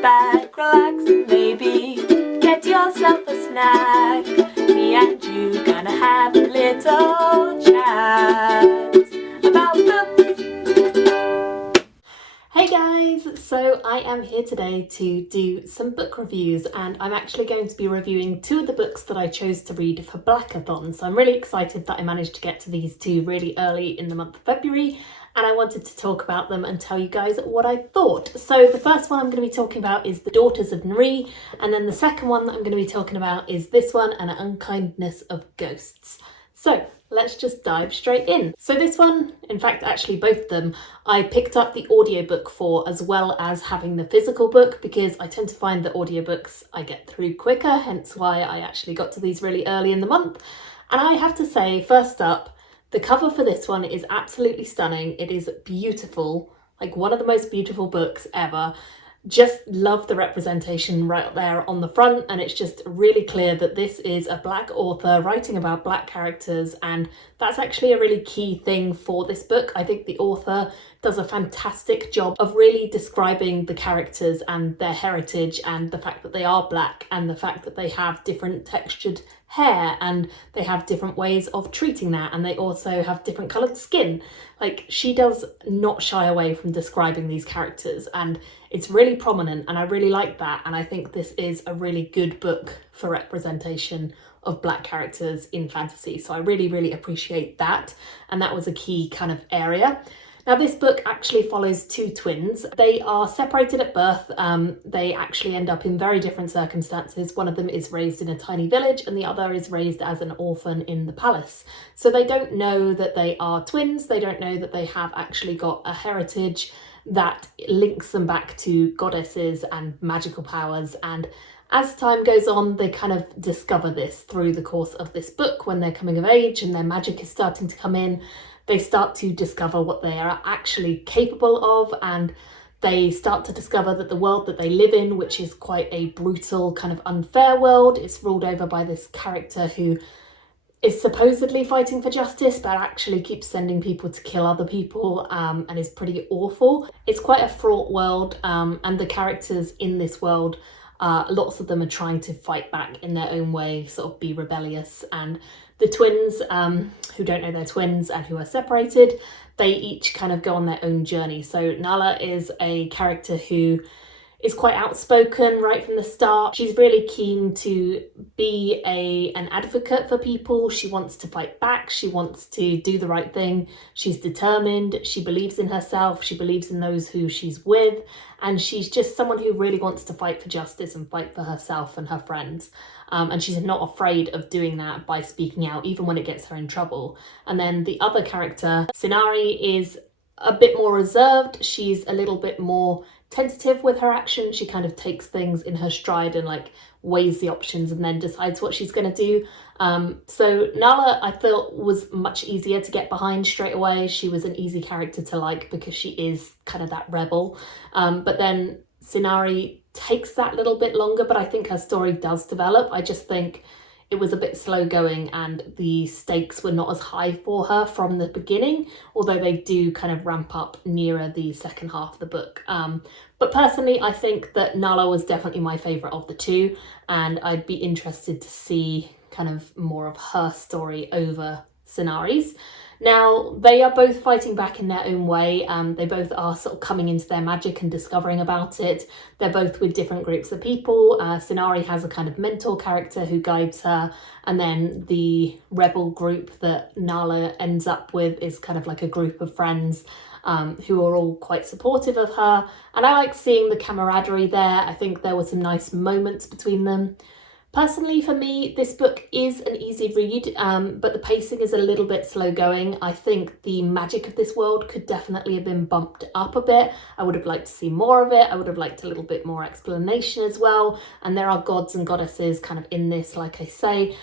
back, relax, and maybe get yourself a snack. Me and you gonna have a little chat about books. Hey guys, so I am here today to do some book reviews, and I'm actually going to be reviewing two of the books that I chose to read for Blackathon. So I'm really excited that I managed to get to these two really early in the month of February, and I wanted to talk about them and tell you guys what I thought. So the first one I'm going to be talking about is The Daughters of Nri, and then the second one that I'm going to be talking about is this one, An Unkindness of Ghosts. So let's just dive straight in. So this one, in fact actually both of them, I picked up the audiobook for as well as having the physical book, because I tend to find that audiobooks I get through quicker, hence why I actually got to these really early in the month. And I have to say, first up, the cover for this one is absolutely stunning. It is beautiful, like one of the most beautiful books ever. Just love the representation right there on the front, and it's just really clear that this is a Black author writing about Black characters, and that's actually a really key thing for this book. I think the author does a fantastic job of really describing the characters and their heritage, and the fact that they are Black, and the fact that they have different textured hair, and they have different ways of treating that, and they also have different coloured skin. Like, she does not shy away from describing these characters, and it's really prominent, and I really like that. And I think this is a really good book for representation of Black characters in fantasy. So I really appreciate that, and that was a key kind of area. Now this book actually follows two twins. They are separated at birth. They actually end up in very different circumstances. One of them is raised in a tiny village and the other is raised as an orphan in the palace. So they don't know that they are twins. They don't know that they have actually got a heritage that links them back to goddesses and magical powers. And as time goes on, they kind of discover this through the course of this book. When they're coming of age and their magic is starting to come in, they start to discover what they are actually capable of, and they start to discover that the world that they live in, which is quite a brutal, kind of unfair world, is ruled over by this character who is supposedly fighting for justice, but actually keeps sending people to kill other people, and is pretty awful. It's quite a fraught world, and the characters in this world, lots of them are trying to fight back in their own way, sort of be rebellious. And the twins, who don't know they're twins and who are separated, they each kind of go on their own journey. So Nala is a character who is quite outspoken right from the start. She's really keen to be an advocate for people. She wants to fight back. She wants to do the right thing. She's determined. She believes in herself. She believes in those who she's with. And she's just someone who really wants to fight for justice and fight for herself and her friends. And she's not afraid of doing that by speaking out, even when it gets her in trouble. And then the other character, Sinari, is a bit more reserved. She's a little bit more tentative with her action. She kind of takes things in her stride and like weighs the options and then decides what she's going to do. So Nala, I felt, was much easier to get behind straight away. She was an easy character to like because she is kind of that rebel. But then Sinari takes that little bit longer, but I think her story does develop. I just think it was a bit slow going and the stakes were not as high for her from the beginning, although they do kind of ramp up nearer the second half of the book. But personally, I think that Nala was definitely my favourite of the two, and I'd be interested to see kind of more of her story over Sinari's. Now, they are both fighting back in their own way. They both are sort of coming into their magic and discovering about it. They're both with different groups of people. Sinari has a kind of mentor character who guides her, and then the rebel group that Nala ends up with is kind of like a group of friends who are all quite supportive of her. And I like seeing the camaraderie there. I think there were some nice moments between them. Personally, for me, this book is an easy read, but the pacing is a little bit slow going. I think the magic of this world could definitely have been bumped up a bit. I would have liked to see more of it. I would have liked a little bit more explanation as well. And there are gods and goddesses kind of in this, like I say.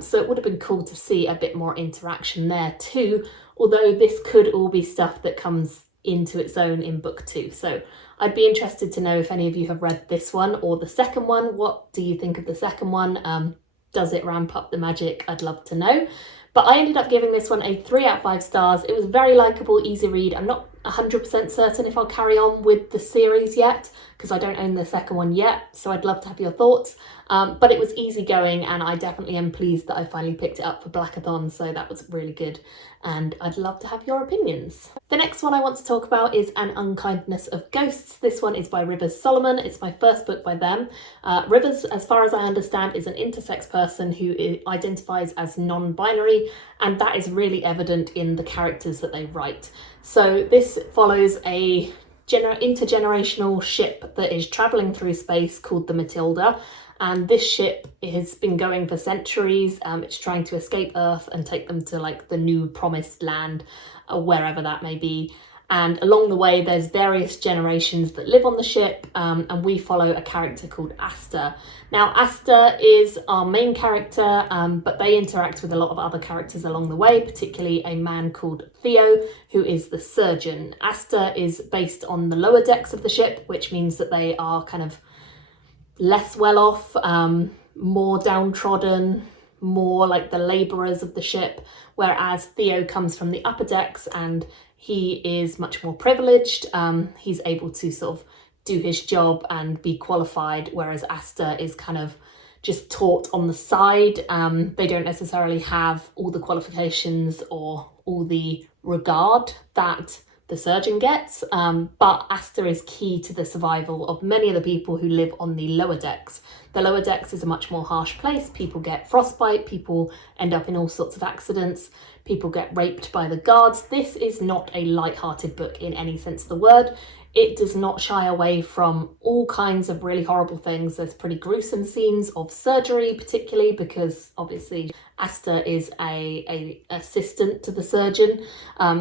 So it would have been cool to see a bit more interaction there too. Although this could all be stuff that comes into its own in book 2. So I'd be interested to know if any of you have read this one or the second one. What do you think of the second one? Does it ramp up the magic? I'd love to know. But I ended up giving this one a 3 out of 5 stars. It was very likeable, easy read. I'm not 100% certain if I'll carry on with the series yet, because I don't own the second one yet, so I'd love to have your thoughts. But it was easygoing, and I definitely am pleased that I finally picked it up for Blackathon, so that was really good, and I'd love to have your opinions. The next one I want to talk about is An Unkindness of Ghosts. This one is by Rivers Solomon. It's my first book by them. Rivers, as far as I understand, is an intersex person who identifies as non-binary, and that is really evident in the characters that they write. So this follows a intergenerational ship that is travelling through space called the Matilda, and this ship has been going for centuries. It's trying to escape Earth and take them to like the new promised land, wherever that may be. And along the way there's various generations that live on the ship, and we follow a character called Asta. Now Asta is our main character, but they interact with a lot of other characters along the way, particularly a man called Theo, who is the surgeon. Asta is based on the lower decks of the ship, which means that they are kind of less well off, more downtrodden, more like the labourers of the ship, whereas Theo comes from the upper decks and he is much more privileged. He's able to sort of do his job and be qualified, whereas Asta is kind of just taught on the side. They don't necessarily have all the qualifications or all the regard that the surgeon gets, but Asta is key to the survival of many of the people who live on the lower decks. The lower decks is a much more harsh place. People get frostbite, people end up in all sorts of accidents, people get raped by the guards. This is not a light-hearted book in any sense of the word. It does not shy away from all kinds of really horrible things. There's pretty gruesome scenes of surgery, particularly because obviously Asta is a assistant to the surgeon.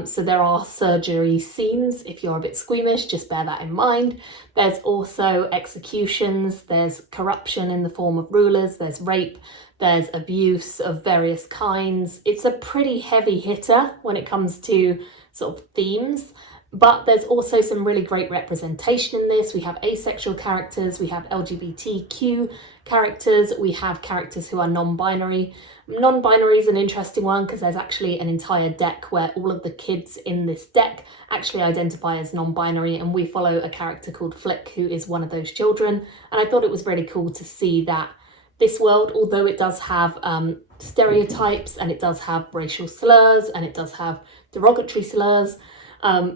So there are surgery scenes. If you're a bit squeamish, just bear that in mind. There's also executions, there's corruption in the form of rulers, there's rape, there's abuse of various kinds. It's a pretty heavy hitter when it comes to sort of themes. But there's also some really great representation in this. We have asexual characters, we have LGBTQ characters, we have characters who are non-binary. Non-binary is an interesting one because there's actually an entire deck where all of the kids in this deck actually identify as non-binary, and we follow a character called Flick who is one of those children. And I thought it was really cool to see that this world, although it does have stereotypes and it does have racial slurs and it does have derogatory slurs,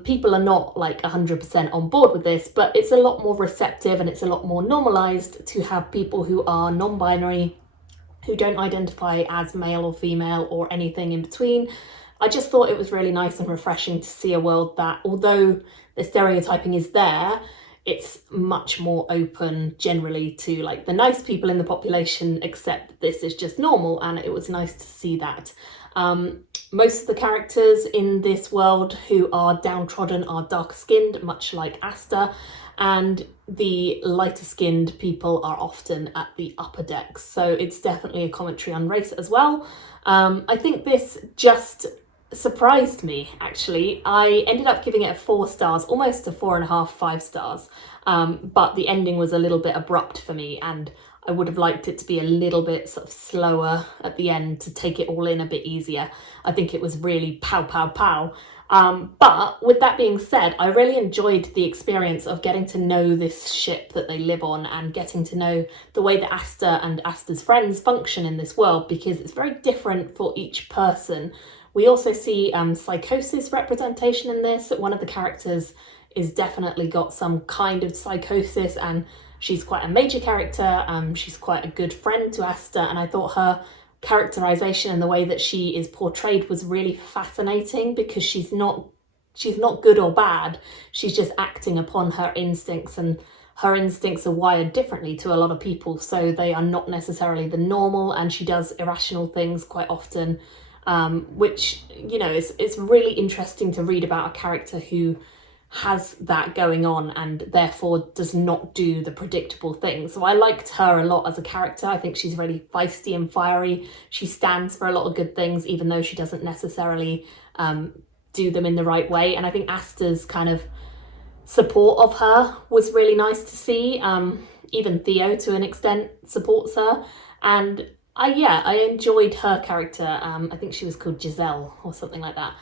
people are not like 100% on board with this, but it's a lot more receptive and it's a lot more normalised to have people who are non-binary, who don't identify as male or female or anything in between. I just thought it was really nice and refreshing to see a world that, although the stereotyping is there, it's much more open generally to like the nice people in the population, except that this is just normal, and it was nice to see that. Most of the characters in this world who are downtrodden are darker skinned, much like Asta, and the lighter skinned people are often at the upper decks. So it's definitely a commentary on race as well. I think this just surprised me, actually. I ended up giving it 4 stars, almost a 4.5, 5 stars. But the ending was a little bit abrupt for me, and I would have liked it to be a little bit sort of slower at the end to take it all in a bit easier. I think it was really pow, pow, pow. But with that being said, I really enjoyed the experience of getting to know this ship that they live on and getting to know the way that Asta and Asta's friends function in this world, because it's very different for each person. We also see psychosis representation in this. One of the characters is definitely got some kind of psychosis, and she's quite a major character. She's quite a good friend to Asta, and I thought her characterization and the way that she is portrayed was really fascinating, because she's not good or bad. She's just acting upon her instincts, and her instincts are wired differently to a lot of people, so they are not necessarily the normal, and she does irrational things quite often, which, you know, it's really interesting to read about a character who has that going on and therefore does not do the predictable things. So I liked her a lot as a character. I think she's really feisty and fiery. She stands for a lot of good things, even though she doesn't necessarily do them in the right way. And I think Asta's kind of support of her was really nice to see. Even Theo, to an extent, supports her. And I enjoyed her character. I think she was called Giselle or something like that.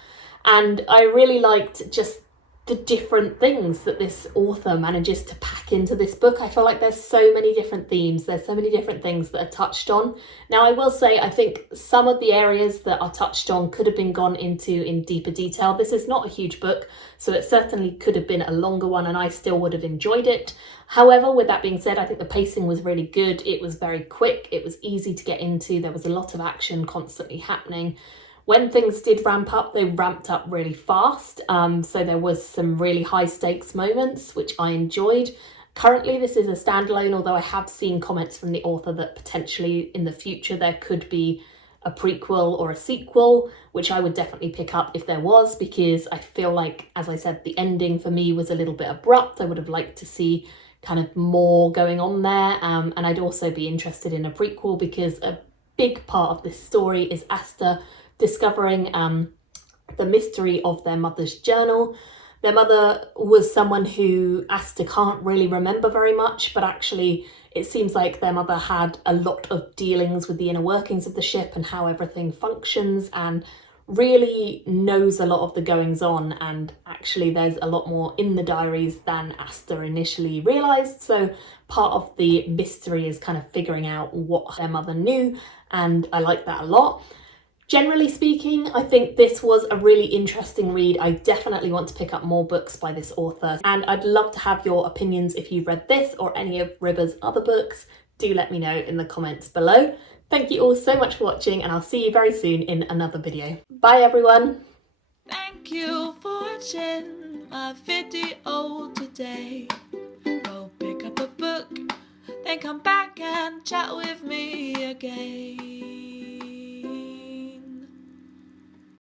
And I really liked just the different things that this author manages to pack into this book. I feel like there's so many different themes, there's so many different things that are touched on. Now, I will say, I think some of the areas that are touched on could have been gone into in deeper detail. This is not a huge book, so it certainly could have been a longer one and I still would have enjoyed it. However, with that being said, I think the pacing was really good. It was very quick, it was easy to get into, there was a lot of action constantly happening. When things did ramp up, they ramped up really fast. So there was some really high stakes moments, which I enjoyed. Currently, this is a standalone, although I have seen comments from the author that potentially in the future there could be a prequel or a sequel, which I would definitely pick up if there was, because I feel like, as I said, the ending for me was a little bit abrupt. I would have liked to see kind of more going on there. And I'd also be interested in a prequel because a big part of this story is Asta discovering the mystery of their mother's journal. Their mother was someone who Asta can't really remember very much, but actually it seems like their mother had a lot of dealings with the inner workings of the ship and how everything functions, and really knows a lot of the goings on, and actually there's a lot more in the diaries than Asta initially realised. So part of the mystery is kind of figuring out what their mother knew, and I like that a lot. Generally speaking, I think this was a really interesting read. I definitely want to pick up more books by this author, and I'd love to have your opinions if you've read this or any of River's other books. Do let me know in the comments below. Thank you all so much for watching, and I'll see you very soon in another video. Bye everyone! Thank you for watching my video today. Go pick up a book, then come back and chat with me again.